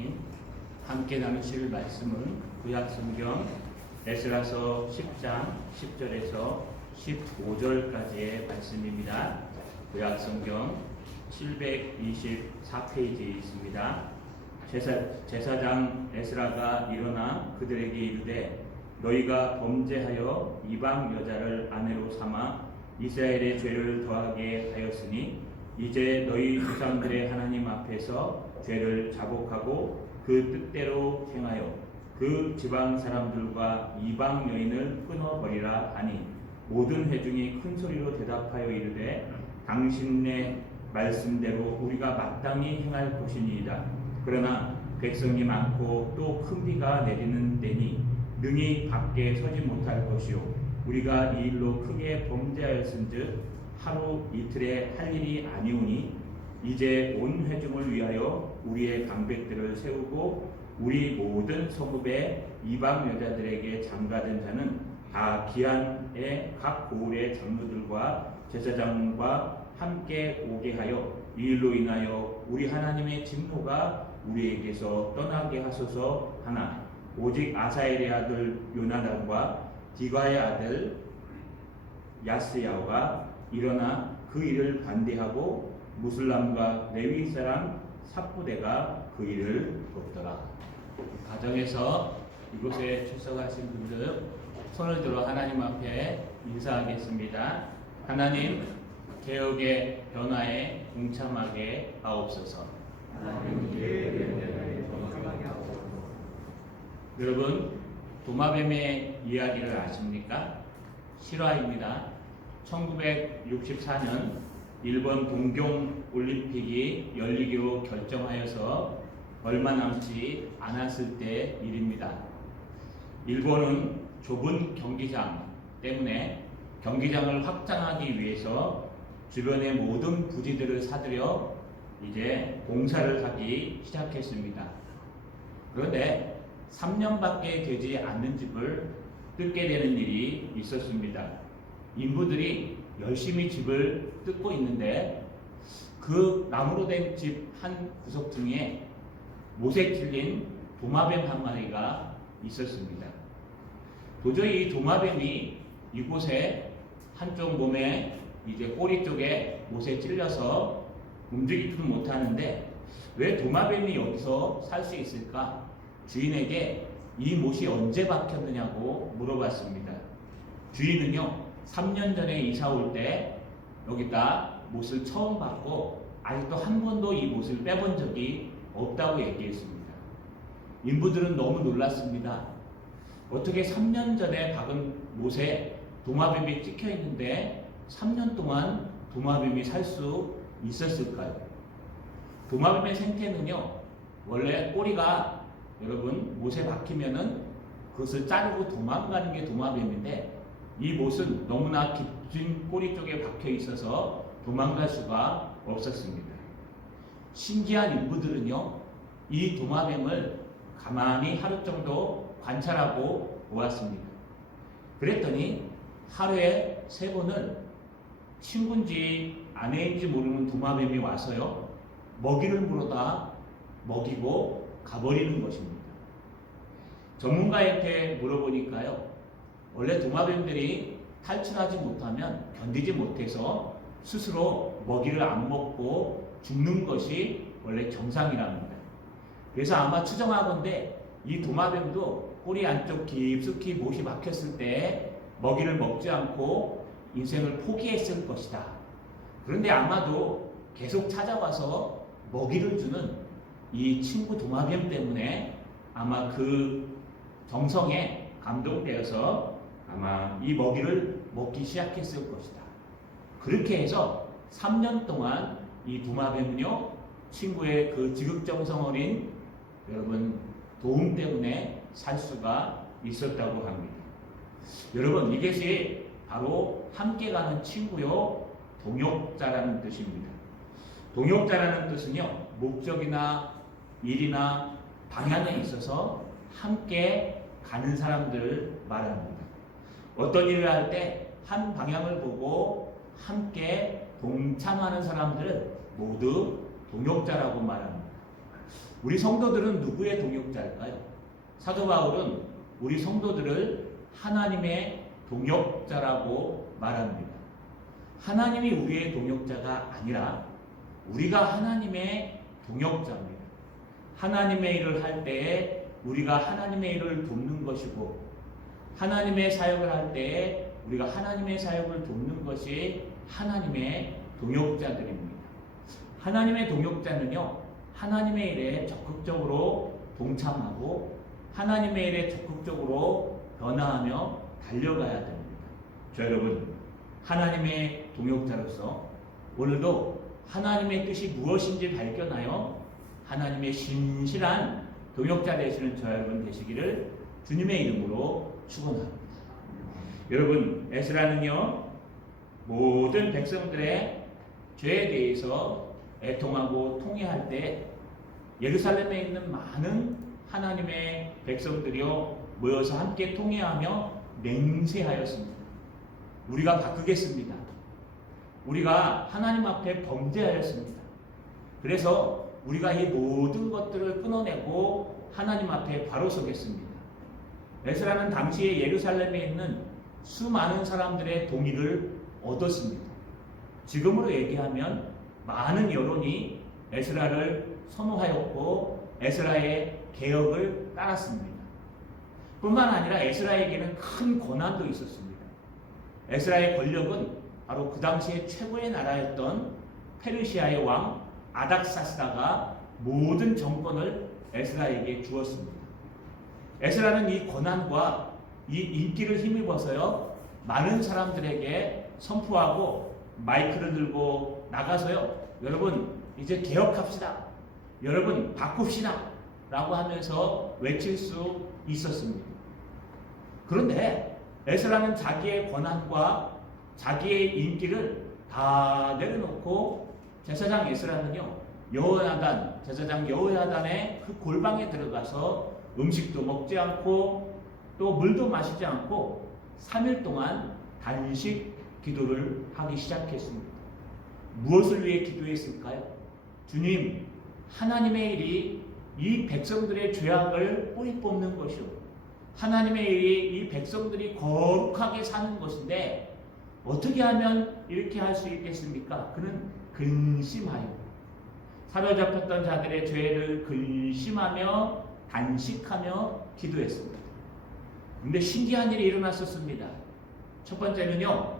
하나님, 함께 나누실 말씀은 구약성경 에스라서 10장 10절에서 15절까지의 말씀입니다. 구약성경 724페이지에 있습니다. 제사장 에스라가 일어나 그들에게 이르되 너희가 범죄하여 이방 여자를 아내로 삼아 이스라엘의 죄를 더하게 하였으니 이제 너희 조상들의 하나님 앞에서 죄를 자복하고 그 뜻대로 행하여 그 지방 사람들과 이방 여인을 끊어버리라 하니 모든 회중이 큰 소리로 대답하여 이르되 당신의 말씀대로 우리가 마땅히 행할 것이니이다. 그러나 백성이 많고 또 큰 비가 내리는 때니 능히 밖에 서지 못할 것이요 우리가 이 일로 크게 범죄하였은즉 하루 이틀에 할 일이 아니오니 이제 온 회중을 위하여 우리의 방백들을 세우고 우리 모든 성읍의 이방 여자들에게 장가된 자는 다 기한의 각 고을의 장로들과 제사장과 함께 오게 하여 이 일로 인하여 우리 하나님의 진노가 우리에게서 떠나게 하소서 하나 오직 아사엘의 아들 요나단과 디가의 아들 야스야가 일어나 그 일을 반대하고 무슬람과 레위 사람 삽부대가 그 일을 돕더라. 가정에서 이곳에 출석하신 분들 손을 들어 하나님 앞에 인사하겠습니다. 하나님, 개혁의 변화에 동참하게 하옵소서. 여러분, 도마뱀의 이야기를 아십니까? 실화입니다. 1964년 일본 동경 올림픽이 열리기로 결정하여서 얼마 남지 않았을 때 일입니다. 일본은 좁은 경기장 때문에 경기장을 확장하기 위해서 주변의 모든 부지들을 사들여 이제 공사를 하기 시작했습니다. 그런데 3년밖에 되지 않는 집을 뜯게 되는 일이 있었습니다. 인부들이 열심히 집을 뜯고 있는데 그 나무로 된 집 한 구석중에 못에 찔린 도마뱀 한 마리가 있었습니다. 도저히 이 도마뱀이 이곳에 한쪽 몸에 이제 꼬리 쪽에 못에 찔려서 움직이지도 못하는데 왜 도마뱀이 여기서 살 수 있을까? 주인에게 이 못이 언제 박혔느냐고 물어봤습니다. 주인은요, 3년 전에 이사 올 때 여기다 못을 처음 박고 아직도 한 번도 이 못을 빼본 적이 없다고 얘기했습니다. 인부들은 너무 놀랐습니다. 어떻게 3년 전에 박은 못에 도마뱀이 찍혀 있는데 3년 동안 도마뱀이 살 수 있었을까요? 도마뱀의 생태는요, 원래 꼬리가 여러분 못에 박히면은 그것을 자르고 도망가는 게 도마뱀인데 이 못은 너무나 깊은 꼬리 쪽에 박혀 있어서 도망갈 수가 없었습니다. 신기한 인부들은요, 이 도마뱀을 가만히 하루 정도 관찰하고 보았습니다. 그랬더니 하루에 3번을 친구인지 아내인지 모르는 도마뱀이 와서요, 먹이를 물어다 먹이고 가버리는 것입니다. 전문가한테 물어보니까요, 원래 도마뱀들이 탈출하지 못하면 견디지 못해서 스스로 먹이를 안 먹고 죽는 것이 원래 정상이랍니다. 그래서 아마 추정하건대 이 도마뱀도 꼬리 안쪽 깊숙이 못이 막혔을 때 먹이를 먹지 않고 인생을 포기했을 것이다. 그런데 아마도 계속 찾아와서 먹이를 주는 이 친구 도마뱀 때문에 아마 그 정성에 감동되어서 아마 이 먹이를 먹기 시작했을 것이다. 그렇게 해서 3년 동안 이 도마뱀은요, 친구의 그 지극정성 어린 여러분 도움 때문에 살 수가 있었다고 합니다. 여러분, 이것이 바로 함께 가는 친구요, 동역자라는 뜻입니다. 동역자라는 뜻은요, 목적이나 일이나 방향에 있어서 함께 가는 사람들을 말합니다. 어떤 일을 할 때 한 방향을 보고 함께 동참하는 사람들을 모두 동역자라고 말합니다. 우리 성도들은 누구의 동역자일까요? 사도 바울은 우리 성도들을 하나님의 동역자라고 말합니다. 하나님이 우리의 동역자가 아니라 우리가 하나님의 동역자입니다. 하나님의 일을 할 때에 우리가 하나님의 일을 돕는 것이고, 하나님의 사역을 할 때에 우리가 하나님의 사역을 돕는 것이 하나님의 동역자들입니다. 하나님의 동역자는요, 하나님의 일에 적극적으로 동참하고 하나님의 일에 적극적으로 변화하며 달려가야 됩니다. 저 여러분, 하나님의 동역자로서 오늘도 하나님의 뜻이 무엇인지 발견하여 하나님의 신실한 동역자 되시는 저 여러분 되시기를 주님의 이름으로 축원합니다. 여러분, 에스라는요, 모든 백성들의 죄에 대해서 애통하고 통회할 때 예루살렘에 있는 많은 하나님의 백성들이요 모여서 함께 통회하며 맹세하였습니다. 우리가 바꾸겠습니다. 우리가 하나님 앞에 범죄하였습니다. 그래서 우리가 이 모든 것들을 끊어내고 하나님 앞에 바로 서겠습니다. 에스라는 당시에 예루살렘에 있는 수많은 사람들의 동의를 얻었습니다. 지금으로 얘기하면 많은 여론이 에스라를 선호하였고 에스라의 개혁을 따랐습니다. 뿐만 아니라 에스라에게는 큰 권한도 있었습니다. 에스라의 권력은 바로 그 당시에 최고의 나라였던 페르시아의 왕 아닥사스다가 모든 정권을 에스라에게 주었습니다. 에스라는 이 권한과 이 인기를 힘입어서요 많은 사람들에게 선포하고 마이크를 들고 나가서요, 여러분 이제 개혁합시다, 여러분 바꿉시다 라고 하면서 외칠 수 있었습니다. 그런데 에스라는 자기의 권한과 자기의 인기를 다 내려놓고 제사장 에스라는요 여호야단, 제사장 여호야단의 그 골방에 들어가서 음식도 먹지 않고 또 물도 마시지 않고 3일 동안 단식 기도를 하기 시작했습니다. 무엇을 위해 기도했을까요? 주님, 하나님의 일이 이 백성들의 죄악을 뿌리 뽑는 것이요, 하나님의 일이 이 백성들이 거룩하게 사는 것인데 어떻게 하면 이렇게 할 수 있겠습니까? 그는 근심하여 사로잡혔던 자들의 죄를 근심하며 단식하며 기도했습니다. 그런데 신기한 일이 일어났었습니다. 첫 번째는요,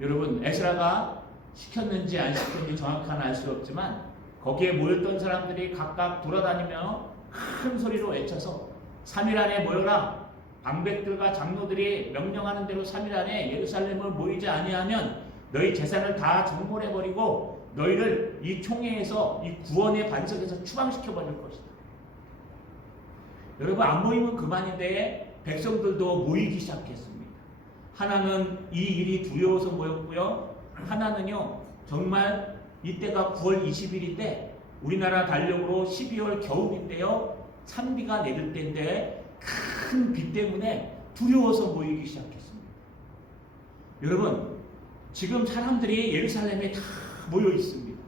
여러분 에스라가 시켰는지 안 시켰는지 정확한 알 수 없지만 거기에 모였던 사람들이 각각 돌아다니며 큰 소리로 외쳐서 3일 안에 모여라, 방백들과 장로들이 명령하는 대로 3일 안에 예루살렘을 모이지 아니하면 너희 재산을 다 정벌해버리고 너희를 이 총회에서 이 구원의 반석에서 추방시켜버릴 것이다. 여러분, 안 모이면 그만인데 백성들도 모이기 시작했습니다. 하나는 이 일이 두려워서 모였고요, 하나는요 정말 이때가 9월 20일인데 우리나라 달력으로 12월 겨울인데요 찬비가 내릴 때인데 큰 비 때문에 두려워서 모이기 시작했습니다. 여러분, 지금 사람들이 예루살렘에 다 모여 있습니다.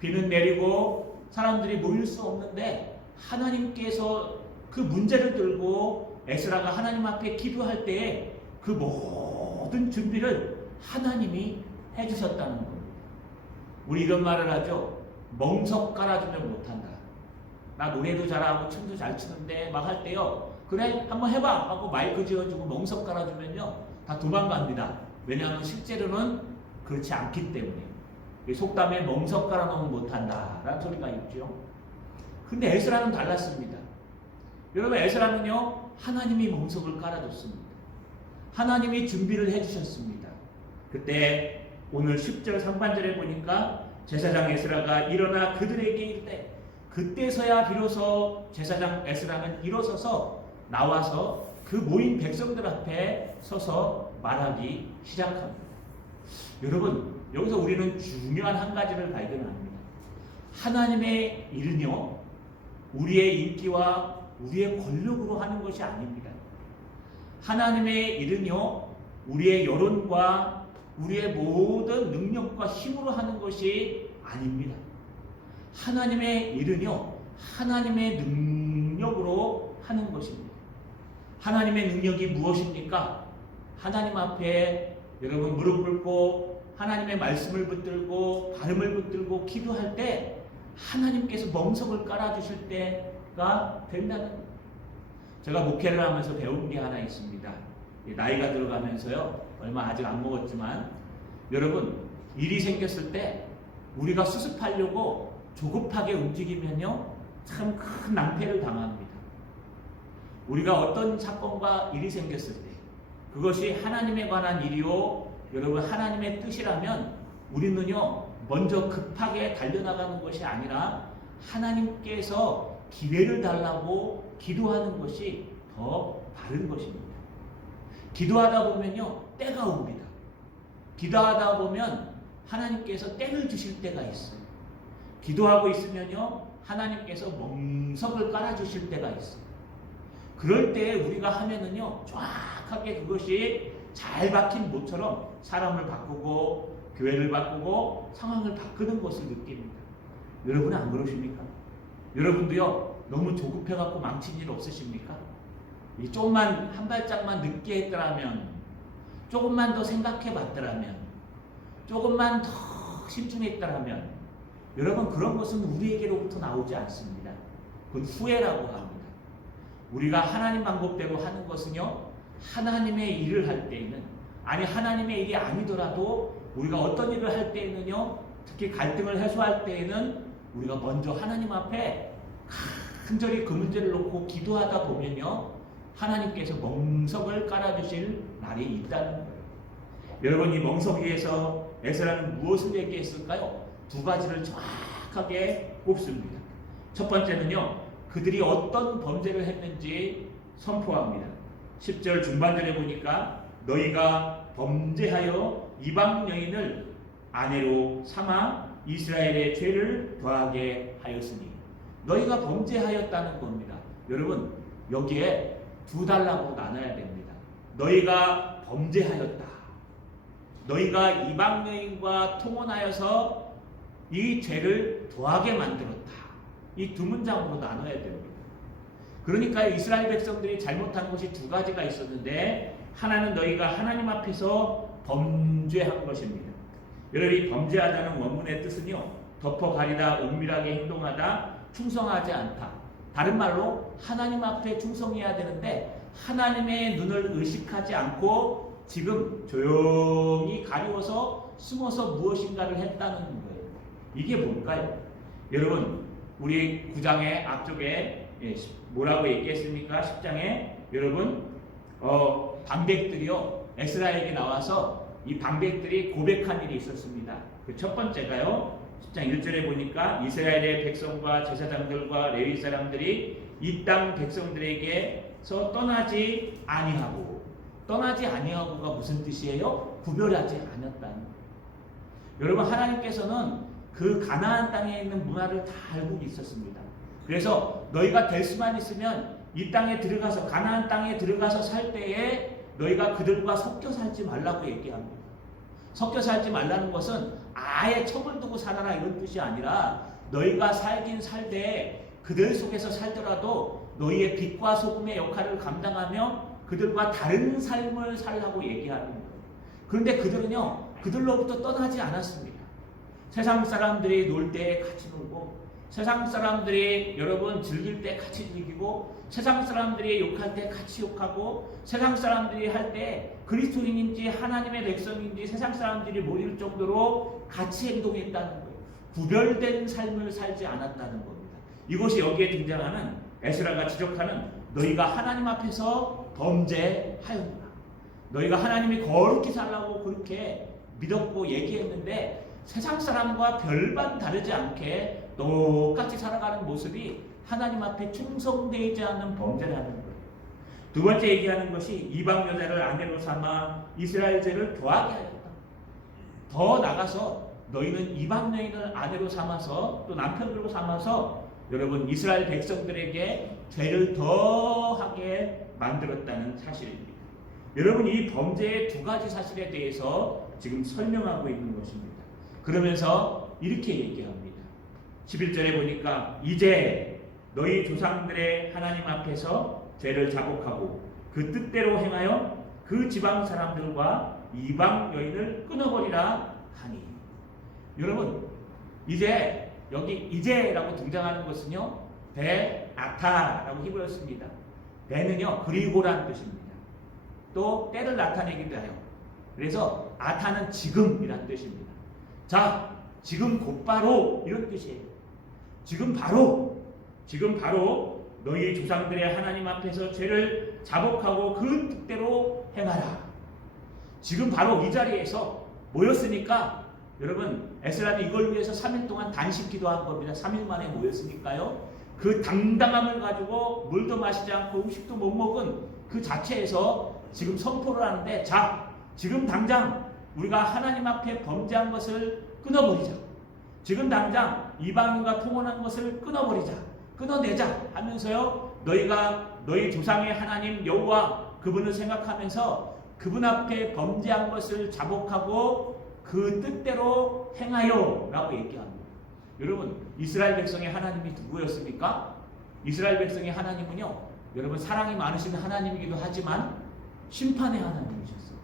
비는 내리고 사람들이 모일 수 없는데 하나님께서 그 문제를 들고 에스라가 하나님 앞에 기도할 때에 그 모든 준비를 하나님이 해주셨다는 겁니다. 우리 이런 말을 하죠. 멍석 깔아주면 못한다. 나 노래도 잘하고 춤도 잘 추는데 막 할 때요, 그래 한번 해봐 하고 마이크 지어주고 멍석 깔아주면요 다 도망갑니다. 왜냐하면 실제로는 그렇지 않기 때문에. 속담에 멍석 깔아놓으면 못한다 라는 소리가 있죠. 근데 에스라는 달랐습니다. 여러분, 에스라는요 하나님이 멍석을 깔아줬습니다. 하나님이 준비를 해주셨습니다. 그때 오늘 10절 상반절에 보니까 제사장 에스라가 일어나 그들에게 이르되, 그때서야 비로소 제사장 에스라는 일어서서 나와서 그 모인 백성들 앞에 서서 말하기 시작합니다. 여러분, 여기서 우리는 중요한 한 가지를 발견합니다. 하나님의 일은요 우리의 인기와 우리의 권력으로 하는 것이 아닙니다. 하나님의 일은요 우리의 여론과 우리의 모든 능력과 힘으로 하는 것이 아닙니다. 하나님의 일은요 하나님의 능력으로 하는 것입니다. 하나님의 능력이 무엇입니까? 하나님 앞에 여러분 무릎 꿇고 하나님의 말씀을 붙들고 발음을 붙들고 기도할 때 하나님께서 멍석을 깔아주실 때가 된다는 거예요. 제가 목회를 하면서 배운 게 하나 있습니다. 나이가 들어가면서요, 얼마 아직 안 먹었지만 여러분, 일이 생겼을 때 우리가 수습하려고 조급하게 움직이면요 참 큰 낭패를 당합니다. 우리가 어떤 사건과 일이 생겼을 때 그것이 하나님에 관한 일이요 여러분 하나님의 뜻이라면 우리는요 먼저 급하게 달려나가는 것이 아니라 하나님께서 기회를 달라고 기도하는 것이 더 바른 것입니다. 기도하다 보면요 때가 옵니다. 기도하다 보면 하나님께서 때를 주실 때가 있어요. 기도하고 있으면요 하나님께서 멍석을 깔아주실 때가 있어요. 그럴 때 우리가 하면은요 정확하게 그것이 잘 박힌 모처럼 사람을 바꾸고 교회를 바꾸고 상황을 바꾸는 것을 느낍니다. 여러분은 안 그러십니까? 여러분도요 너무 조급해갖고 망친 일 없으십니까? 조금만 한 발짝만 늦게 했더라면, 조금만 더 생각해봤더라면, 조금만 더 신중했더라면, 여러분 그런 것은 우리에게로부터 나오지 않습니다. 그건 후회라고 합니다. 우리가 하나님 방법대로 하는 것은요 하나님의 일을 할 때에는, 아니 하나님의 일이 아니더라도 우리가 어떤 일을 할 때에는요 특히 갈등을 해소할 때에는 우리가 먼저 하나님 앞에 간절히 그 문제를 놓고 기도하다 보면요 하나님께서 멍석을 깔아주실 날이 있다는 거예요. 여러분 이 멍석 위에서 에스라는 무엇을 얘기했을까요? 두 가지를 정확하게 꼽습니다. 첫 번째는요 그들이 어떤 범죄를 했는지 선포합니다. 10절 중반절에 보니까 너희가 범죄하여 이방 여인을 아내로 삼아 이스라엘의 죄를 더하게 하였으니, 너희가 범죄하였다는 겁니다. 여러분 여기에 두 단락으로 나눠야 됩니다. 너희가 범죄하였다. 너희가 이방 여인과 통혼하여서 이 죄를 더하게 만들었다. 이 두 문장으로 나눠야 됩니다. 그러니까 이스라엘 백성들이 잘못한 것이 두 가지가 있었는데, 하나는 너희가 하나님 앞에서 범죄한 것입니다. 여러분 이 범죄하다는 원문의 뜻은요 덮어 가리다, 은밀하게 행동하다, 충성하지 않다. 다른 말로 하나님 앞에 충성해야 되는데 하나님의 눈을 의식하지 않고 지금 조용히 가리워서 숨어서 무엇인가를 했다는 거예요. 이게 뭘까요? 여러분 우리 9장의 앞쪽에 뭐라고 얘기했습니까? 10장에 여러분 방백들이요 에스라에게 나와서 이 방백들이 고백한 일이 있었습니다. 그 첫 번째가요 10장 1절에 보니까 이스라엘의 백성과 제사장들과 레위 사람들이 이 땅 백성들에게서 떠나지 아니하고가 무슨 뜻이에요? 구별하지 않았다는 거예요. 여러분 하나님께서는 그 가나안 땅에 있는 문화를 다 알고 있었습니다. 그래서 너희가 될 수만 있으면 이 땅에 들어가서 가나안 땅에 들어가서 살 때에 너희가 그들과 섞여 살지 말라고 얘기합니다. 섞여 살지 말라는 것은 아예 척을 두고 살아라 이런 뜻이 아니라 너희가 살긴 살되 그들 속에서 살더라도 너희의 빛과 소금의 역할을 감당하며 그들과 다른 삶을 살라고 얘기하는 거예요. 그런데 그들은요 그들로부터 떠나지 않았습니다. 세상 사람들이 놀 때 같이 놀고, 세상 사람들이 여러분 즐길 때 같이 즐기고, 세상 사람들이 욕할 때 같이 욕하고, 세상 사람들이 할 때 그리스도인인지 하나님의 백성인지 세상 사람들이 모를 정도로 같이 행동했다는 거예요. 구별된 삶을 살지 않았다는 겁니다. 이것이 여기에 등장하는 에스라가 지적하는 너희가 하나님 앞에서 범죄하였구나. 너희가 하나님이 거룩히 살라고 그렇게 믿었고 얘기했는데 세상 사람과 별반 다르지 않게 똑같이 살아가는 모습이 하나님 앞에 충성되지 않는 범죄라는 거예요. 두 번째 얘기하는 것이 이방 여자를 아내로 삼아 이스라엘 죄를 더하게 하였다. 더 나가서 너희는 이방 여인을 아내로 삼아서 또 남편으로 삼아서 여러분 이스라엘 백성들에게 죄를 더하게 만들었다는 사실입니다. 여러분 이 범죄의 두 가지 사실에 대해서 지금 설명하고 있는 것입니다. 그러면서 이렇게 얘기합니다. 11절에 보니까 이제 너희 조상들의 하나님 앞에서 죄를 자복하고 그 뜻대로 행하여 그 지방 사람들과 이방 여인을 끊어버리라 하니. 여러분, 이제 여기 이제라고 등장하는 것은요, 베아타라고 히브리어로 씁니다. 베는요 그리고라는 뜻입니다. 또 때를 나타내기도 해요. 그래서 아타는 지금이라는 뜻입니다. 자, 지금 곧바로 이런 뜻이에요. 지금 바로 너희 조상들의 하나님 앞에서 죄를 자복하고 그 뜻대로 행하라. 지금 바로 이 자리에서 모였으니까 여러분, 에스라는 이걸 위해서 3일 동안 단식 기도한 겁니다. 3일 만에 모였으니까요. 그 당당함을 가지고 물도 마시지 않고 음식도 못 먹은 그 자체에서 지금 선포를 하는데, 자, 지금 당장 우리가 하나님 앞에 범죄한 것을 끊어버리자. 지금 당장 이방인과 통혼한 것을 끊어버리자. 끊어내자 하면서요, 너희가 너희 조상의 하나님 여호와 그분을 생각하면서 그분 앞에 범죄한 것을 자복하고 그 뜻대로 행하여 라고 얘기합니다. 여러분, 이스라엘 백성의 하나님이 누구였습니까? 이스라엘 백성의 하나님은요, 여러분, 사랑이 많으신 하나님이기도 하지만 심판의 하나님이셨어요.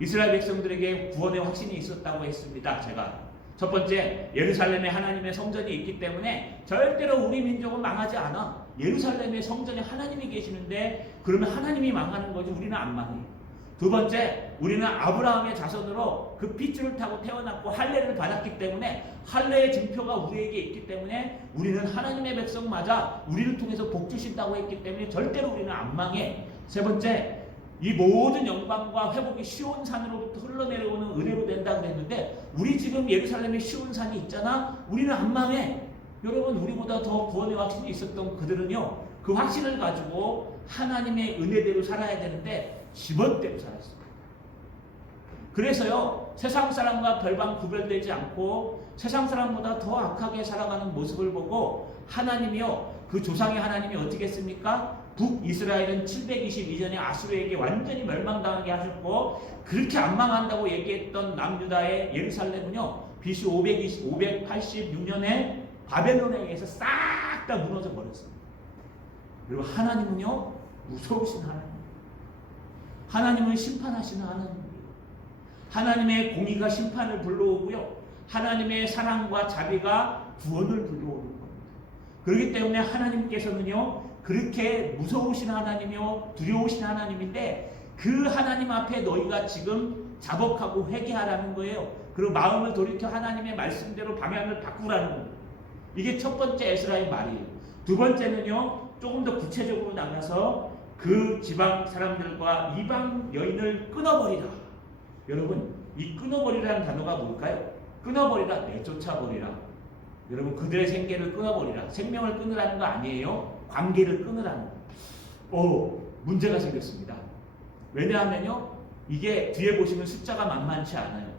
이스라엘 백성들에게 구원의 확신이 있었다고 했습니다. 제가 첫 번째, 예루살렘에 하나님의 성전이 있기 때문에 절대로 우리 민족은 망하지 않아. 예루살렘의 성전에 하나님이 계시는데 그러면 하나님이 망하는 거지 우리는 안 망해요. 두 번째, 우리는 아브라함의 자손으로 그 핏줄을 타고 태어났고 할례를 받았기 때문에 할례의 증표가 우리에게 있기 때문에 우리는 하나님의 백성 맞아 우리를 통해서 복 주신다고 했기 때문에 절대로 우리는 안 망해. 세 번째, 이 모든 영광과 회복이 시온산으로부터 흘러내려오는 은혜로 된다고 그랬는데 우리 지금 예루살렘에 시온산이 있잖아. 우리는 안 망해. 여러분, 우리보다 더 구원의 확신이 있었던 그들은요, 그 확신을 가지고 하나님의 은혜대로 살아야 되는데 지멋대로 살았습니다. 그래서요, 세상 사람과 별반 구별되지 않고 세상 사람보다 더 악하게 살아가는 모습을 보고 하나님이요, 그 조상의 하나님이 어떻게 했습니까? 북이스라엘은 722년에 아수르에게 완전히 멸망당하게 하셨고, 그렇게 안 망한다고 얘기했던 남유다의 예루살렘은요, BC 586년에 바벨론에 의해서 싹 다 무너져 버렸습니다. 그리고 하나님은요, 무서우신 하나님, 하나님은 심판하시는 하나님이에요. 하나님의 공의가 심판을 불러오고요, 하나님의 사랑과 자비가 구원을 불러오는 겁니다. 그렇기 때문에 하나님께서는요, 그렇게 무서우신 하나님이요, 두려우신 하나님인데 그 하나님 앞에 너희가 지금 자복하고 회개하라는 거예요. 그리고 마음을 돌이켜 하나님의 말씀대로 방향을 바꾸라는 겁니다. 이게 첫 번째 에스라의 말이에요. 두 번째는요, 조금 더 구체적으로 나가서 그 지방 사람들과 이방 여인을 끊어버리라. 여러분, 이 끊어버리라는 단어가 뭘까요? 끊어버리라, 내쫓아버리라. 여러분, 그들의 생계를 끊어버리라. 생명을 끊으라는 거 아니에요. 관계를 끊으라는 거. 문제가 생겼습니다. 왜냐하면요, 이게 뒤에 보시면 숫자가 만만치 않아요.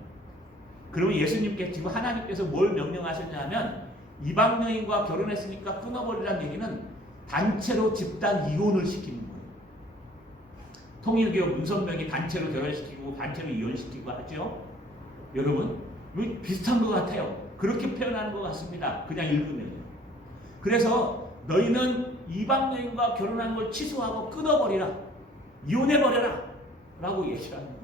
그러면 예수님께 지금 하나님께서 뭘 명령하셨냐면 이방 여인과 결혼했으니까 끊어버리라는 얘기는 단체로 집단 이혼을 시키는 거예요. 통일교 문선명이 단체로 결혼시키고 단체로 이혼시키고 하죠. 여러분, 비슷한 것 같아요. 그렇게 표현하는 것 같습니다. 그냥 읽으면. 그래서 너희는 이방 여인과 결혼한 걸 취소하고 끊어버리라, 이혼해버려라 라고 얘기하는 거예요.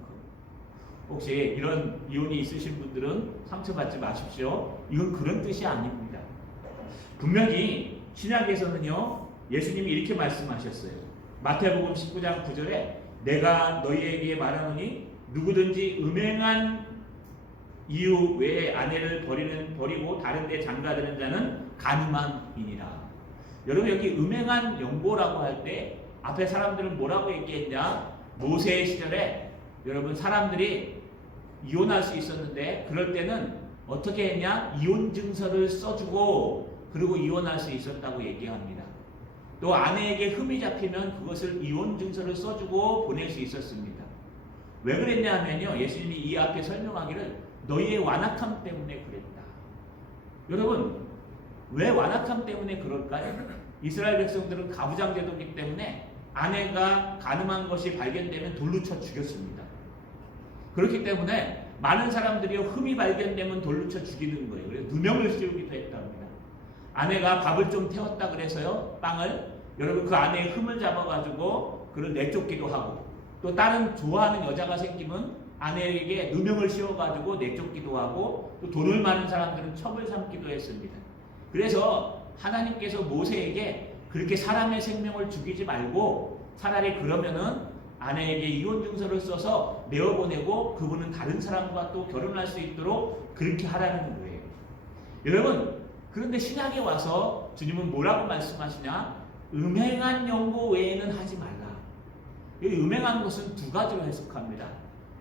혹시 이런 이혼이 있으신 분들은 상처받지 마십시오. 이건 그런 뜻이 아닙니다. 분명히 신약에서는요, 예수님이 이렇게 말씀하셨어요. 마태복음 19장 9절에 내가 너희에게 말하노니 누구든지 음행한 이유 외에 아내를 버리고 다른 데 장가드는 자는 간음함이니라. 여러분, 여기 음행한 연고라고 할 때 앞에 사람들은 뭐라고 얘기했냐? 모세 시절에 여러분 사람들이 이혼할 수 있었는데 그럴 때는 어떻게 했냐? 이혼 증서를 써주고 그리고 이혼할 수 있었다고 얘기합니다. 또 아내에게 흠이 잡히면 그것을 이혼 증서를 써주고 보낼 수 있었습니다. 왜 그랬냐 하면요, 예수님이 이 앞에 설명하기를 너희의 완악함 때문에 그랬다. 여러분, 왜 완악함 때문에 그럴까요? 이스라엘 백성들은 가부장 제도이기 때문에 아내가 간음한 것이 발견되면 돌로 쳐 죽였습니다. 그렇기 때문에 많은 사람들이 흠이 발견되면 돌로 쳐 죽이는 거예요. 그래서 누명을 씌우기도 했답니다. 아내가 밥을 좀 태웠다 그래서요, 빵을, 여러분 그 안에 흠을 잡아가지고 그를 내쫓기도 하고, 또 다른 좋아하는 여자가 생기면 아내에게 누명을 씌워가지고 내쫓기도 하고, 또 돈을 많은 사람들은 첩을 삼기도 했습니다. 그래서 하나님께서 모세에게 그렇게 사람의 생명을 죽이지 말고 차라리 그러면은 아내에게 이혼 증서를 써서 내어보내고 그분은 다른 사람과 또 결혼할 수 있도록 그렇게 하라는 거예요. 여러분, 그런데 신약에 와서 주님은 뭐라고 말씀하시냐? 음행한 연고 외에는 하지 말라. 이 음행한 것은 두 가지로 해석합니다.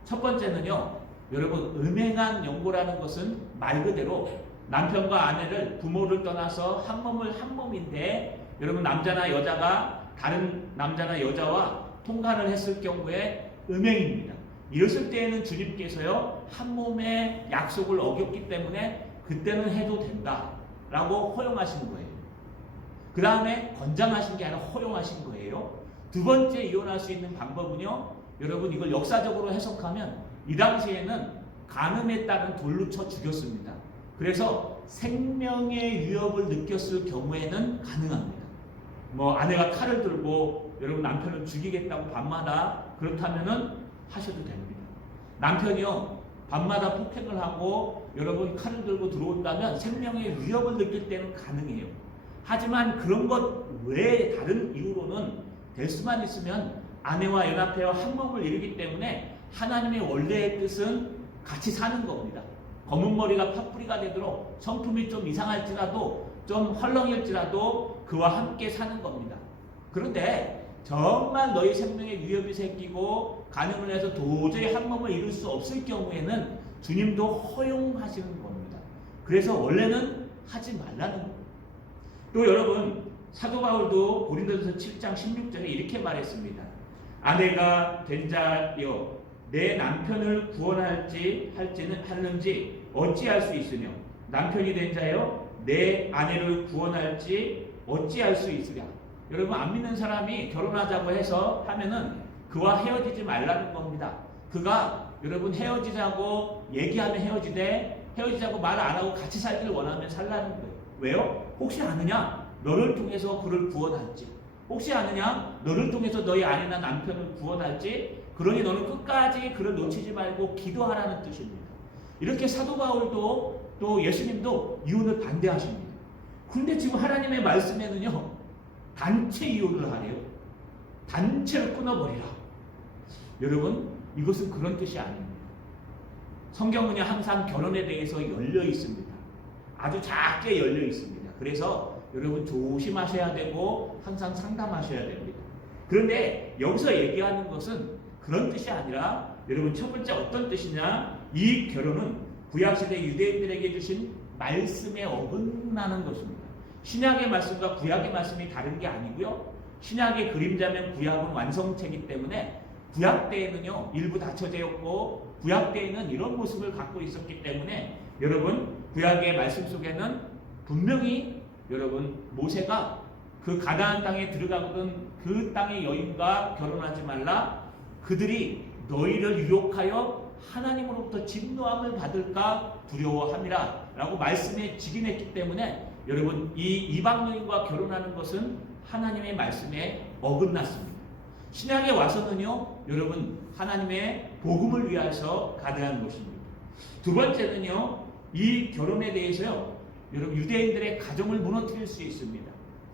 첫 번째는요, 여러분, 음행한 연고라는 것은 말 그대로 남편과 아내를, 부모를 떠나서 한 몸인데, 여러분, 남자나 여자가 다른 남자나 여자와 통관을 했을 경우에 음행입니다. 이랬을 때에는 주님께서요, 한 몸의 약속을 어겼기 때문에 그때는 해도 된다라고 허용하신 거예요. 그 다음에 권장하신 게 아니라 허용하신 거예요. 두 번째 이혼할 수 있는 방법은요, 여러분 이걸 역사적으로 해석하면 이 당시에는 간음에 따른 돌로 쳐 죽였습니다. 그래서 생명의 위협을 느꼈을 경우에는 가능합니다. 뭐 아내가 칼을 들고 여러분 남편을 죽이겠다고 밤마다 그렇다면은 하셔도 됩니다. 남편이요 밤마다 폭행을 하고 여러분 칼을 들고 들어온다면 생명의 위협을 느낄 때는 가능해요. 하지만 그런 것 외에 다른 이유로는 될 수만 있으면 아내와 연합하여 한 몸을 이루기 때문에 하나님의 원래의 뜻은 같이 사는 겁니다. 검은 머리가 팥뿌리가 되도록 성품이 좀 이상할지라도 좀 헐렁일지라도 그와 함께 사는 겁니다. 그런데 정말 너희 생명에 위협이 생기고 간음을 해서 도저히 한 몸을 이룰 수 없을 경우에는 주님도 허용하시는 겁니다. 그래서 원래는 하지 말라는 겁니다. 또 여러분 사도 바울도 고린도전서 7장 16절에 이렇게 말했습니다. 아내가 된 자여 내 남편을 구원할지 하는지 어찌할 수 있으며 남편이 된 자여 내 아내를 구원할지 어찌할 수 있으랴. 여러분 안 믿는 사람이 결혼하자고 해서 하면은 그와 헤어지지 말라는 겁니다. 그가 여러분 헤어지자고 얘기하면 헤어지자고 말 안 하고 같이 살기를 원하면 살라는 거예요. 왜요? 혹시 아느냐? 너를 통해서 그를 구원할지. 혹시 아느냐? 너를 통해서 너희 아내나 남편을 구원할지. 그러니 너는 끝까지 그를 놓치지 말고 기도하라는 뜻입니다. 이렇게 사도 바울도 또 예수님도 이혼을 반대하십니다. 그런데 지금 하나님의 말씀에는요, 단체 이혼을 하래요. 단체를 끊어버리라. 여러분, 이것은 그런 뜻이 아닙니다. 성경은 항상 결혼에 대해서 열려 있습니다. 아주 작게 열려 있습니다. 그래서 여러분 조심하셔야 되고 항상 상담하셔야 됩니다. 그런데 여기서 얘기하는 것은 그런 뜻이 아니라 여러분 첫 번째 어떤 뜻이냐? 이 결혼은 구약시대 유대인들에게 주신 말씀에 어긋나는 것입니다. 신약의 말씀과 구약의 말씀이 다른 게 아니고요. 신약의 그림자면 구약은 완성체이기 때문에 구약 때에는요 일부 닫혀졌고 구약 때에는 이런 모습을 갖고 있었기 때문에 여러분 구약의 말씀 속에는 분명히 여러분 모세가 그 가나안 땅에 들어가거든 그 땅의 여인과 결혼하지 말라. 그들이 너희를 유혹하여 하나님으로부터 진노함을 받을까 두려워함이라 라고 말씀에 직인했기 때문에 여러분 이 이방 여인과 결혼하는 것은 하나님의 말씀에 어긋났습니다. 신약에 와서는요 여러분 하나님의 복음을 위해서 가능한 것입니다. 두 번째는요 이 결혼에 대해서요 여러분 유대인들의 가정을 무너뜨릴 수 있습니다.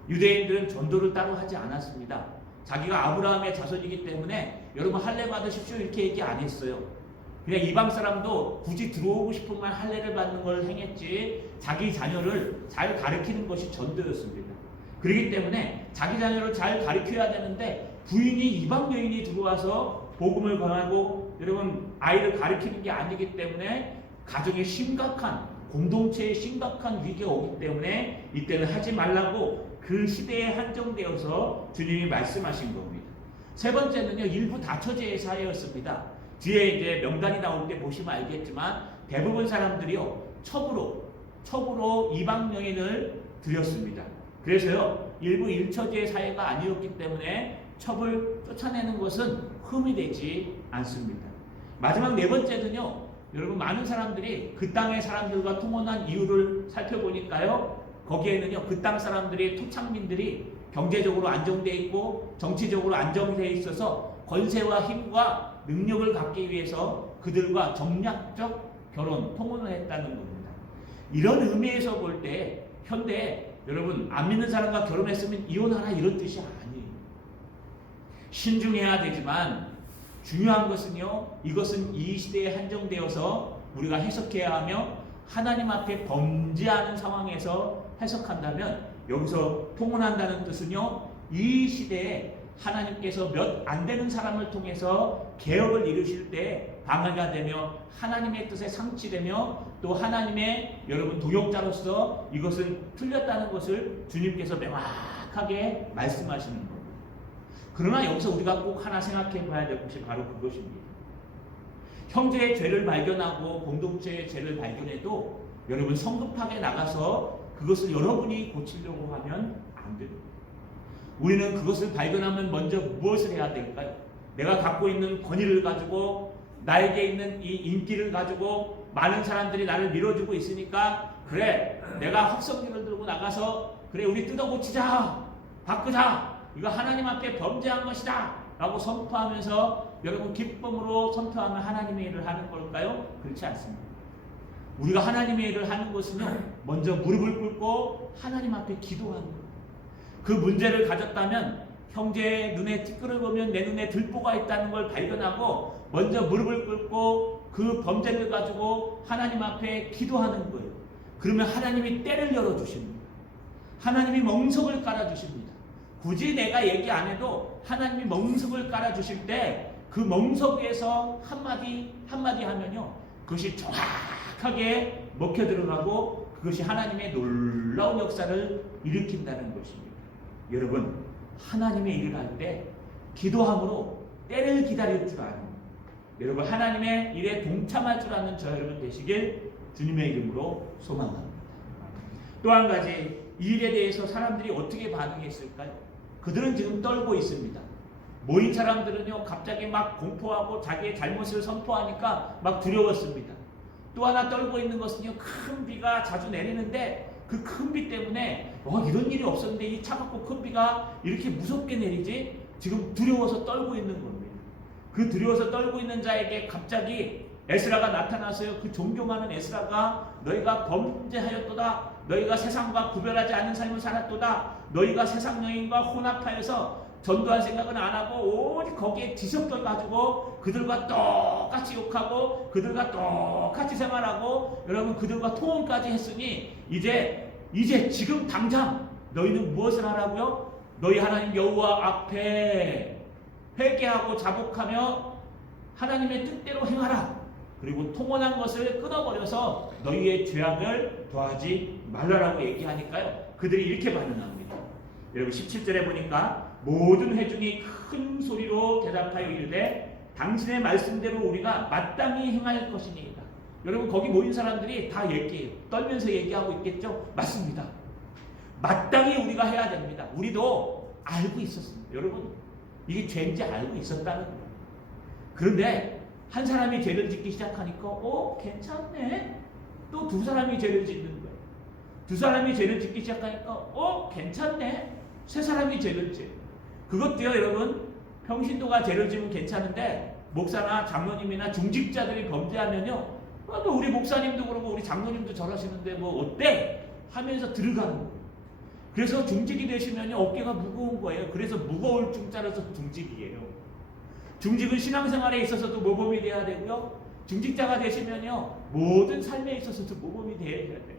유대인들은 전도를 따로 하지 않았습니다. 자기가 아브라함의 자손이기 때문에 여러분 할례 받으십시오 이렇게 얘기 안 했어요. 그냥 이방 사람도 굳이 들어오고 싶으면 할례를 받는 걸 행했지 자기 자녀를 잘 가르치는 것이 전도였습니다. 그렇기 때문에 자기 자녀를 잘 가르쳐야 되는데 부인이 이방 여인이 들어와서 복음을 전하고 여러분 아이를 가르치는 게 아니기 때문에 가정에 심각한 공동체에 심각한 위기가 오기 때문에 이때는 하지 말라고 그 시대에 한정되어서 주님이 말씀하신 겁니다. 세 번째는요 일부 다처제의 사회였습니다. 뒤에 이제 명단이 나올 때 보시면 알겠지만 대부분 사람들이요 첩으로 이방 여인을 들였습니다. 그래서요 일부 일처제의 사회가 아니었기 때문에 첩을 쫓아내는 것은 흠이 되지 않습니다. 마지막 네 번째는요 여러분 많은 사람들이 그 땅의 사람들과 통혼한 이유를 살펴보니까요 거기에는요, 그 땅 사람들이, 토착민들이 경제적으로 안정되어 있고 정치적으로 안정되어 있어서 권세와 힘과 능력을 갖기 위해서 그들과 정략적 결혼, 통혼을 했다는 겁니다. 이런 의미에서 볼 때 현대 여러분 안 믿는 사람과 결혼했으면 이혼하라 이런 뜻이 아니에요. 신중해야 되지만 중요한 것은요, 이것은 이 시대에 한정되어서 우리가 해석해야 하며 하나님 앞에 범죄하는 상황에서 해석한다면 여기서 통혼한다는 뜻은요, 이 시대에 하나님께서 몇 안 되는 사람을 통해서 개혁을 이루실 때 방해가 되며 하나님의 뜻에 상치되며 또 하나님의 여러분 동역자로서 이것은 틀렸다는 것을 주님께서 명확하게 말씀하시는 겁니다. 그러나 여기서 우리가 꼭 하나 생각해 봐야 될 것이 바로 그것입니다. 형제의 죄를 발견하고 공동체의 죄를 발견해도 여러분 성급하게 나가서 그것을 여러분이 고치려고 하면 안 됩니다. 우리는 그것을 발견하면 먼저 무엇을 해야 될까요? 내가 갖고 있는 권위를 가지고 나에게 있는 이 인기를 가지고 많은 사람들이 나를 밀어주고 있으니까 그래 내가 확성기를 들고 나가서 그래 우리 뜯어 고치자 바꾸자 이거 하나님 앞에 범죄한 것이다 라고 선포하면서 여러분 기쁨으로 선포하면 하나님의 일을 하는 걸까요? 그렇지 않습니다. 우리가 하나님의 일을 하는 것은요 먼저 무릎을 꿇고 하나님 앞에 기도하는 거예요. 그 문제를 가졌다면 형제의 눈에 티끌을 보면 내 눈에 들보가 있다는 걸 발견하고 먼저 무릎을 꿇고 그 범죄를 가지고 하나님 앞에 기도하는 거예요. 그러면 하나님이 때를 열어주십니다. 하나님이 멍석을 깔아주십니다. 굳이 내가 얘기 안 해도 하나님이 멍석을 깔아주실 때 그 멍석 위에서 한마디 한마디 하면요 그것이 정확하게 먹혀 들어가고 그것이 하나님의 놀라운 역사를 일으킨다는 것입니다. 여러분 하나님의 일을 할 때 기도함으로 때를 기다릴 줄 아는 여러분 하나님의 일에 동참할 줄 아는 저 여러분 되시길 주님의 이름으로 소망합니다. 또 한 가지 이 일에 대해서 사람들이 어떻게 반응했을까요? 그들은 지금 떨고 있습니다. 모인 사람들은요 갑자기 막 공포하고 자기의 잘못을 선포하니까 막 두려웠습니다. 또 하나 떨고 있는 것은요 큰 비가 자주 내리는데 그 큰 비 때문에 이런 일이 없었는데 이 차갑고 큰 비가 이렇게 무섭게 내리지? 지금 두려워서 떨고 있는 겁니다. 그 두려워서 떨고 있는 자에게 갑자기 에스라가 나타나서요 그 존경하는 에스라가 너희가 범죄하였도다. 너희가 세상과 구별하지 않은 삶을 살았도다. 너희가 세상 여인과 혼합하여서 전도할 생각은 안 하고 오직 거기에 뒤섞여가지고 그들과 똑같이 욕하고 그들과 똑같이 생활하고 여러분 그들과 통혼까지 했으니 이제 지금 당장 너희는 무엇을 하라고요? 너희 하나님 여호와 앞에 회개하고 자복하며 하나님의 뜻대로 행하라. 그리고 통혼한 것을 끊어버려서 너희의 죄악을 더하지 말라라고 얘기하니까요 그들이 이렇게 반응합니다. 여러분 17절에 보니까 모든 회중이 큰 소리로 대답하여 이르되 당신의 말씀대로 우리가 마땅히 행할 것이니이다. 여러분 거기 모인 사람들이 다 얘기해요. 떨면서 얘기하고 있겠죠? 맞습니다. 마땅히 우리가 해야 됩니다. 우리도 알고 있었습니다. 여러분 이게 죄인지 알고 있었다는 거예요. 그런데 한 사람이 죄를 짓기 시작하니까 괜찮네. 또 두 사람이 죄를 짓는 거예요. 두 사람이 죄를 짓기 시작하니까 괜찮네. 세 사람이 죄를 지어요. 그것도요 여러분 평신도가 죄를 지으면 괜찮은데 목사나 장로님이나 중직자들이 범죄하면요 우리 목사님도 그러고 우리 장로님도 저러시는데 뭐 어때? 하면서 들어가는 거예요. 그래서 중직이 되시면요 어깨가 무거운 거예요. 그래서 무거울 중자라서 중직이에요. 중직은 신앙생활에 있어서도 모범이 돼야 되고요. 중직자가 되시면요 모든 삶에 있어서도 모범이 돼야 돼요.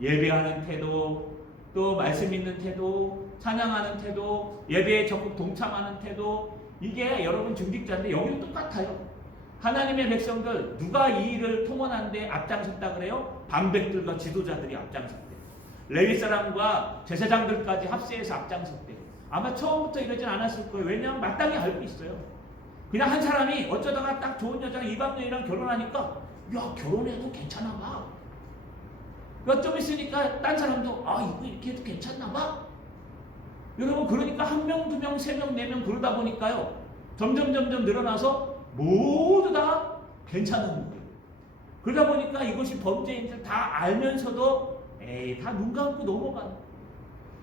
예배하는 태도, 또 말씀 있는 태도, 찬양하는 태도, 예배에 적극 동참하는 태도 이게 여러분 중직자인데 여기도 똑같아요. 하나님의 백성들 누가 이 일을 통원하는데 앞장섰다 그래요? 방백들과 지도자들이 앞장섰대요. 레위 사람과 제사장들까지 합세해서 앞장섰대요. 아마 처음부터 이러진 않았을 거예요. 왜냐하면 마땅히 알고 있어요. 그냥 한 사람이 어쩌다가 딱 좋은 여자랑 이방 여인이랑 결혼하니까 야 결혼해도 괜찮아 봐. 좀 있으니까 딴 사람도 이거 이렇게 해도 괜찮나 봐. 여러분 그러니까 한 명, 두 명, 세 명, 네 명 그러다 보니까요 점점 늘어나서 모두 다 괜찮은 거예요. 그러다 보니까 이것이 범죄인 줄 다 알면서도 에이, 다 눈 감고 넘어가.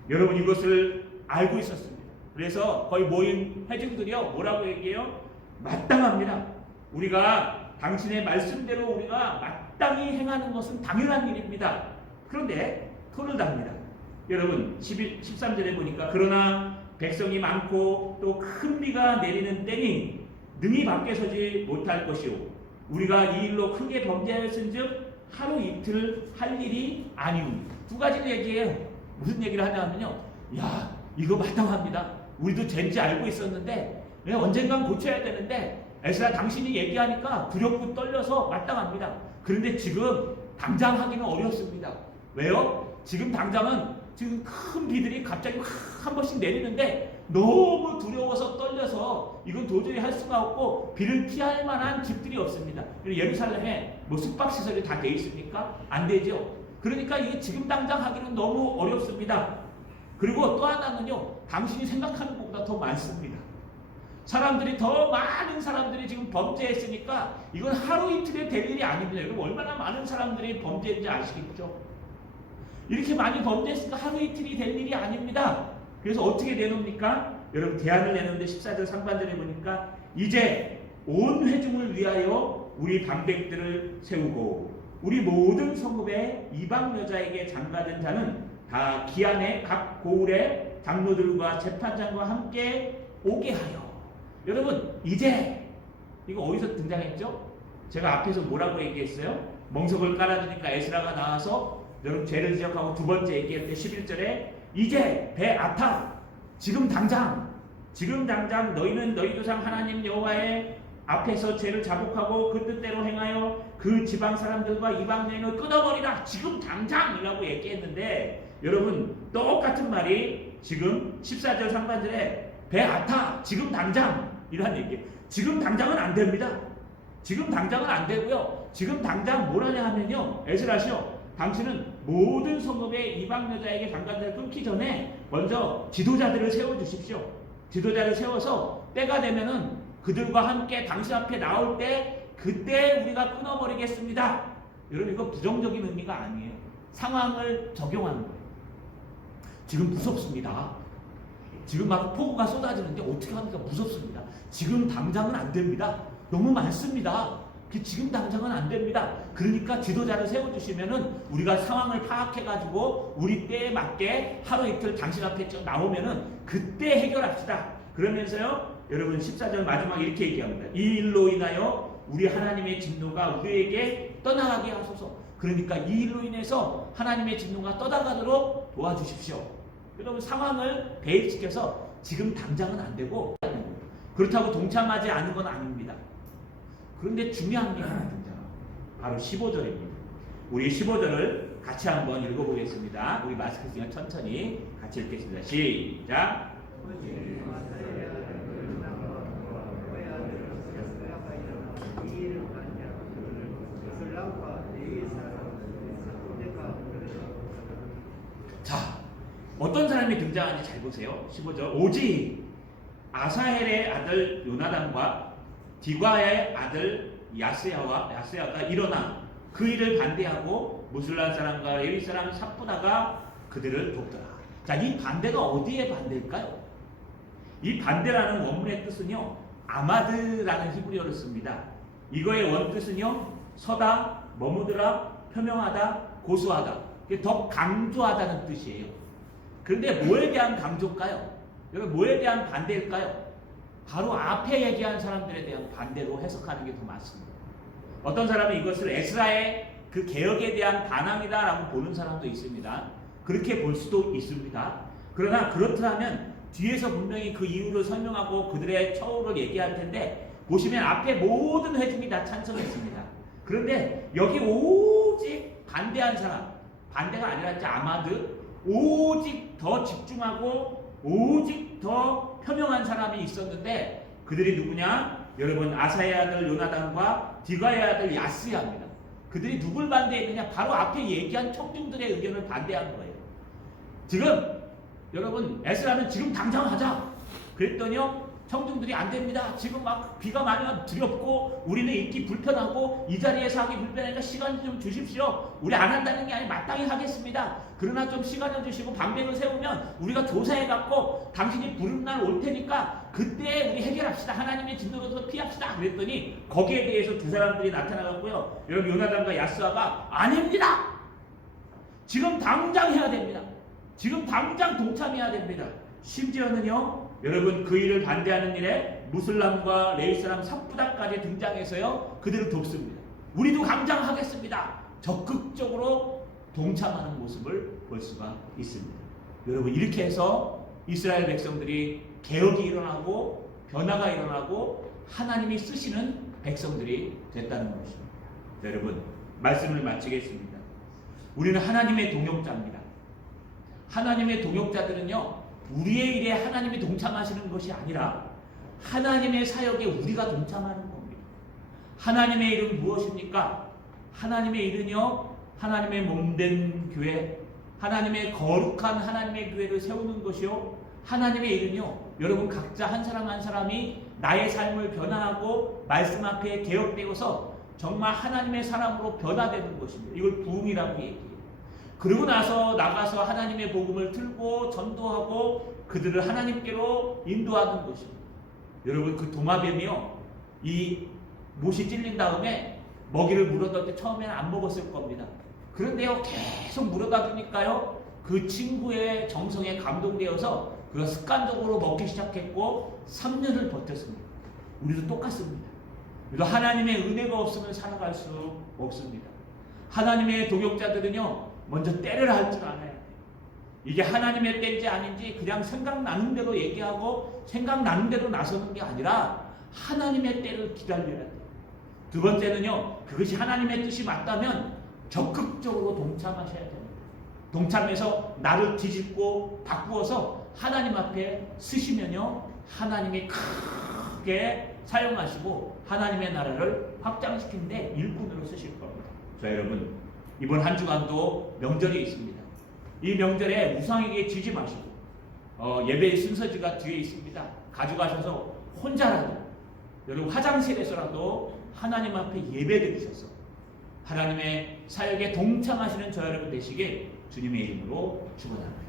여러분 이것을 알고 있었습니다. 그래서 거의 모인 회중들이요 뭐라고 얘기해요? 마땅합니다. 우리가 당신의 말씀대로 우리가 마땅히 행하는 것은 당연한 일입니다. 그런데 토를 답니다. 여러분 13절에 보니까 그러나 백성이 많고 또 큰 비가 내리는 때니 능히 밖에 서지 못할 것이요 우리가 이 일로 크게 범죄하였은즉 하루 이틀 할 일이 아니오니. 두 가지를 얘기해요. 무슨 얘기를 하냐면요, 야 이거 마땅합니다. 우리도 젠지 알고 있었는데 언젠간 고쳐야 되는데 에스라 당신이 얘기하니까 두렵고 떨려서 마땅합니다. 그런데 지금 당장 하기는 어렵습니다. 왜요? 지금 당장은 지금 큰 비들이 갑자기 한 번씩 내리는데 너무 두려워서 떨려서 이건 도저히 할 수가 없고 비를 피할 만한 집들이 없습니다. 예루살렘에 뭐 숙박시설이 다 돼 있습니까? 안 되죠. 그러니까 이게 지금 당장 하기는 너무 어렵습니다. 그리고 또 하나는요, 당신이 생각하는 것보다 더 많습니다. 사람들이 더 많은 사람들이 지금 범죄했으니까 이건 하루 이틀에 될 일이 아닙니다. 여러분 얼마나 많은 사람들이 범죄했는지 아시겠죠? 이렇게 많이 범죄했으니까 하루 이틀이 될 일이 아닙니다. 그래서 어떻게 내놓습니까? 여러분 대안을 내놓는데 14절 상반절에 보니까 이제 온 회중을 위하여 우리 방백들을 세우고 우리 모든 성읍에 이방 여자에게 장가든 자는 다 기한에 각 고을의 장로들과 재판장과 함께 오게 하여. 여러분 이제 이거 어디서 등장했죠? 제가 앞에서 뭐라고 얘기했어요? 멍석을 깔아주니까 에스라가 나와서 여러분 죄를 지적하고 두 번째 얘기할 때 11절에 이제 베아타 지금 당장 너희는 너희 조상 하나님 여호와의 앞에서 죄를 자복하고 그 뜻대로 행하여 그 지방 사람들과 이방 여인을 끊어버리라. 지금 당장이라고 얘기했는데 여러분 똑같은 말이 지금 14절 상반절에 베아타 지금 당장 이란 얘기예요. 지금 당장은 안 됩니다. 지금 당장은 안 되고요. 지금 당장 뭐라냐 하면요, 에스라시오 당신은 모든 성읍의 이방 여자에게 장가들을 끊기 전에 먼저 지도자들을 세워주십시오. 지도자를 세워서 때가 되면은 그들과 함께 당신 앞에 나올 때 그때 우리가 끊어버리겠습니다. 여러분 이거 부정적인 의미가 아니에요. 상황을 적용하는 거예요. 지금 무섭습니다. 지금 막 폭우가 쏟아지는데 어떻게 합니까? 무섭습니다. 지금 당장은 안 됩니다. 너무 많습니다. 지금 당장은 안 됩니다. 그러니까 지도자를 세워주시면은 우리가 상황을 파악해가지고 우리 때에 맞게 하루 이틀 당신 앞에 나오면은 그때 해결합시다. 그러면서요, 여러분 14절 마지막 이렇게 얘기합니다. 이 일로 인하여 우리 하나님의 진노가 우리에게 떠나가게 하소서. 그러니까 이 일로 인해서 하나님의 진노가 떠나가도록 도와주십시오. 여러분 상황을 배입시켜서 지금 당장은 안 되고 그렇다고 동참하지 않은 건 아닙니다. 그런데 중요한 게 하나 등장. 바로 15절입니다. 우리 15절을 같이 한번 읽어보겠습니다. 우리 마스크 쓰면 천천히 같이 읽겠습니다. 시작. 자, 어떤 사람이 등장하는지 잘 보세요. 15절. 오직 아사헬의 아들 요나단과 디과의 아들 야스야가 일어나 그 일을 반대하고 무술란 사람과 레위 사람 삽부다가 그들을 돕더라. 자, 이 반대가 어디에 반대일까요? 이 반대라는 원문의 뜻은요, 아마드라는 히브리어를 씁니다. 이거의 원뜻은요, 서다, 머무르다, 표명하다, 고수하다. 더 강조하다는 뜻이에요. 그런데 뭐에 대한 강조일까요? 여러분 뭐에 대한 반대일까요? 바로 앞에 얘기한 사람들에 대한 반대로 해석하는 게 더 맞습니다. 어떤 사람은 이것을 에스라의 그 개혁에 대한 반항이다라고 보는 사람도 있습니다. 그렇게 볼 수도 있습니다. 그러나 그렇다면 뒤에서 분명히 그 이유를 설명하고 그들의 처우를 얘기할 텐데 보시면 앞에 모든 회중이 다 찬성했습니다. 그런데 여기 오직 반대한 사람, 반대가 아니라 이제 아마드, 오직 더 집중하고 오직 더 표명한 사람이 있었는데 그들이 누구냐? 여러분 아사의 아들 요나단과 디가의 아들 야스야입니다. 그들이 누굴 반대했느냐? 바로 앞에 얘기한 청중들의 의견을 반대한 거예요. 지금 여러분 에스라는 지금 당장 하자. 그랬더니요, 청중들이 안 됩니다. 지금 막 비가 많으면 두렵고 우리는 있기 불편하고 이 자리에서 하기 불편하니까 시간 좀 주십시오. 우리 안 한다는 게 아니라 마땅히 하겠습니다. 그러나 좀 시간을 주시고 방백을 세우면 우리가 조사해갖고 당신이 부른 날 올 테니까 그때 우리 해결합시다. 하나님의 진노로서 피합시다. 그랬더니 거기에 대해서 두 사람들이 나타나갔고요. 여러분, 요나단과 야스아가 아닙니다. 지금 당장 해야 됩니다. 지금 당장 동참해야 됩니다. 심지어는요, 여러분, 그 일을 반대하는 일에 무슬람과 레이사람 삽부다까지 등장해서요, 그들을 돕습니다. 우리도 강장하겠습니다. 적극적으로 동참하는 모습을 볼 수가 있습니다. 여러분, 이렇게 해서 이스라엘 백성들이 개혁이 일어나고 변화가 일어나고 하나님이 쓰시는 백성들이 됐다는 것입니다. 여러분, 말씀을 마치겠습니다. 우리는 하나님의 동역자입니다. 하나님의 동역자들은요, 우리의 일에 하나님이 동참하시는 것이 아니라 하나님의 사역에 우리가 동참하는 겁니다. 하나님의 일은 무엇입니까? 하나님의 일은요, 하나님의 몸된 교회, 하나님의 거룩한 하나님의 교회를 세우는 것이요, 하나님의 일은요, 여러분 각자 한 사람 한 사람이 나의 삶을 변화하고 말씀 앞에 개혁되어서 정말 하나님의 사람으로 변화되는 것입니다. 이걸 부흥이라고 얘기해요. 그러고 나서 나가서 하나님의 복음을 틀고 전도하고 그들을 하나님께로 인도하는 것입니다. 여러분, 그 도마뱀이요, 이 못이 찔린 다음에 먹이를 물어다 때 처음에는 안 먹었을 겁니다. 그런데요, 계속 물어다 주니까요, 그 친구의 정성에 감동되어서 그가 습관적으로 먹기 시작했고 3년을 버텼습니다. 우리도 똑같습니다. 우리도 하나님의 은혜가 없으면 살아갈 수 없습니다. 하나님의 동역자들은요, 먼저 때를 할 줄 알아야 돼요. 이게 하나님의 때인지 아닌지 그냥 생각나는 대로 얘기하고 생각나는 대로 나서는 게 아니라 하나님의 때를 기다려야 돼요. 두 번째는요, 그것이 하나님의 뜻이 맞다면 적극적으로 동참하셔야 됩니다. 동참해서 나를 뒤집고 바꾸어서 하나님 앞에 쓰시면요, 하나님이 크게 사용하시고 하나님의 나라를 확장시키는데 일꾼으로 쓰실 겁니다. 자, 여러분, 이번 한 주간도 명절이 있습니다. 이 명절에 우상에게 지지 마시고 예배의 순서지가 뒤에 있습니다. 가져가셔서 혼자라도, 여러분 화장실에서라도 하나님 앞에 예배드리셔서 하나님의 사역에 동참하시는 저 여러분 되시길 주님의 이름으로 축원합니다.